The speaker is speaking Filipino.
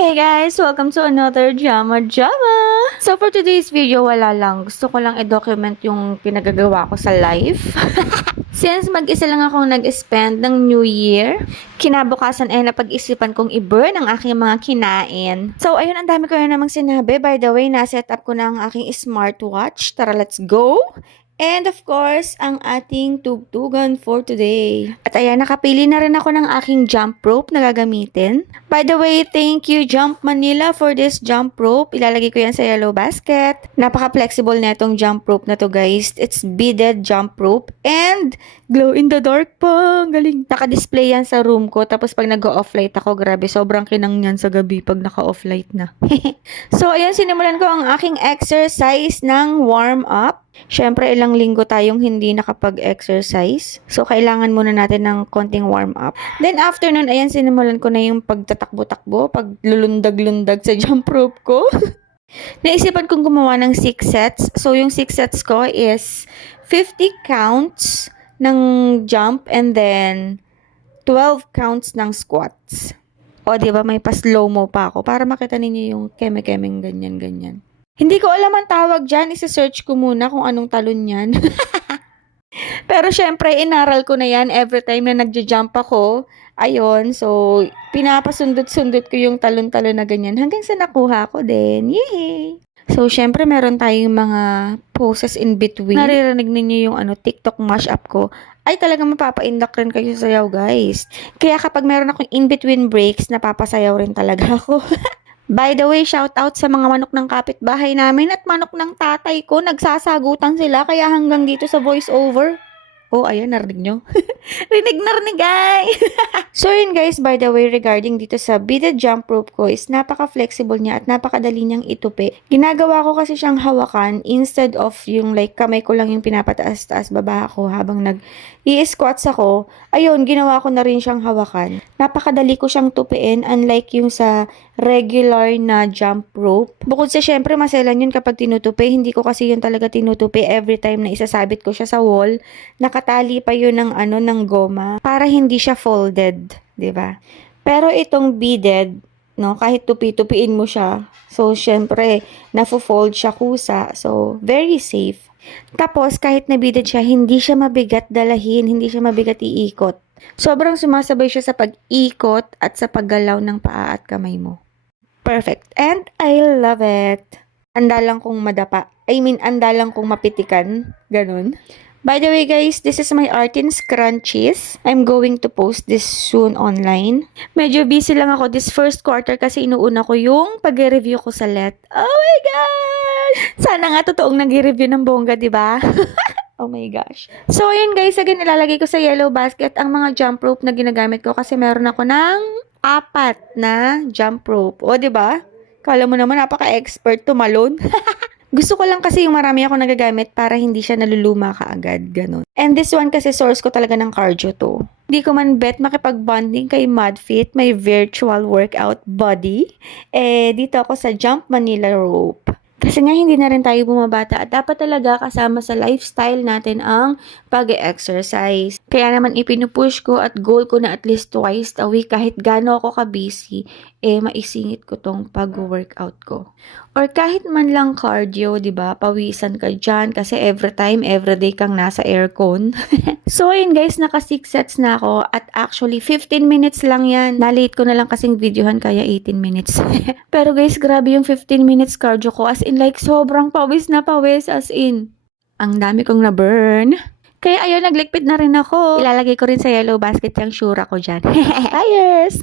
Hey guys! Welcome to another Jama Jama! So for today's video, wala lang. Gusto ko lang i-document yung pinagagawa ko sa life. Since mag-isa lang akong nag-spend ng New Year, kinabukasan ay napag-isipan kong i-burn ang aking mga kinain. So ayun, ang dami ko na namang sinabi. By the way, na-set up ko na ang aking smartwatch. Tara, let's go! And of course, ang ating tugtugan for today. At ayan, nakapili na rin ako ng aking jump rope na gagamitin. By the way, thank you Jump Manila for this jump rope. Ilalagay ko yan sa yellow basket. Napaka-flexible na itong jump rope na to guys. It's beaded jump rope and glow in the dark pa. Galing. Naka-display yan sa room ko. Tapos pag nag-off light ako, grabe, sobrang kinang yan sa gabi pag naka-off light na. So ayan, sinimulan ko ang aking exercise ng warm up. Siyempre, ilang linggo tayong hindi nakapag-exercise. So, kailangan muna natin ng konting warm-up. Then, after nun, ayan, sinimulan ko na yung pagtatakbo-takbo, paglulundag-lundag sa jump rope ko. Naisipan kong gumawa ng 6 sets. So, yung 6 sets ko is 50 counts ng jump and then 12 counts ng squats. O, diba, may pa-slow-mo pa ako para makita ninyo yung keme-kemeng ganyan-ganyan. Hindi ko alam ang tawag dyan. Isa-search ko muna kung anong talon yan. Pero syempre, inaral ko na yan every time na nagja-jump ako. Ayun, so, pinapasundot-sundot ko yung talon-talon na ganyan hanggang sa nakuha ko din. Yay! So, syempre, meron tayong mga poses in between. Naririnig ninyo yung TikTok mashup ko. Ay, talagang mapapaindak rin kayo sa sayaw, guys. Kaya kapag meron akong in-between breaks, napapasayaw rin talaga ako. By the way, shout out sa mga manok ng kapitbahay namin at manok ng tatay ko. Nagsasagutan sila kaya hanggang dito sa voice over. Oh, ayan, narinig nyo. Rinig na rinig, guys. So, yun guys, by the way, regarding dito sa beaded jump rope ko is napaka-flexible niya at napakadali niyang itupi. Ginagawa ko kasi siyang hawakan instead of yung like kamay ko lang yung pinapataas-taas baba ako habang nag-i-squats ako. Ayun, ginawa ko na rin siyang hawakan. Napakadali ko siyang tupiin unlike yung sa regular na jump rope. Bukod sa syempre, maselan yun kapag tinutupi. Hindi ko kasi yun talaga tinutupi every time na isasabit ko siya sa wall. Nakatali pa yun ng ng goma para hindi siya folded, 'di ba? Pero itong beaded, no, kahit tupi-tupiin mo siya, so syempre nafo-fold siya kusa. So very safe. Tapos kahit na beaded siya, hindi siya mabigat dalahin, hindi siya mabigat iikot. Sobrang sumasabay siya sa pag-ikot at sa paggalaw ng paa at kamay mo. Perfect. And I love it. Anda lang kong madapa. Anda lang kong mapitikan. Ganun. By the way guys, this is my Artins Crunchies. I'm going to post this soon online. Medyo busy lang ako this first quarter kasi inuuna ko yung pag-review ko sa Let. Oh my God! Sana nga totoong nag-review ng bongga, di ba? Oh my gosh. So, ayun guys, again, ilalagay ko sa yellow basket ang mga jump rope na ginagamit ko kasi meron ako ng 4 na jump rope. O, di ba? Kala mo naman, napaka-expert tumalon. Gusto ko lang kasi yung marami ako nagagamit para hindi siya naluluma kaagad, ganun. And this one kasi source ko talaga ng cardio to. Hindi ko man bet makipag-bonding kay MadFit, may virtual workout buddy. Dito ako sa Jump Manila Rope. Kasi nga hindi na rin tayo bumabata at dapat talaga kasama sa lifestyle natin ang pag-exercise. Kaya naman ipinupush ko at goal ko na at least twice a week kahit gaano ako ka-busy, maisingit ko tong pag-workout ko. Or kahit man lang cardio, 'di ba? Pawisan ka diyan kasi every time, every day kang nasa aircon. So ayun guys, naka 6 sets na ako at actually 15 minutes lang 'yan. Na-late ko na lang kasing videohan kaya 18 minutes. Pero guys, grabe yung 15 minutes cardio ko as in like sobrang pawis na pawis as in. Ang dami kong na-burn. Kaya ayun, naglikpit na rin ako. Ilalagay ko rin sa yellow basket yung shura ko diyan. Ayos!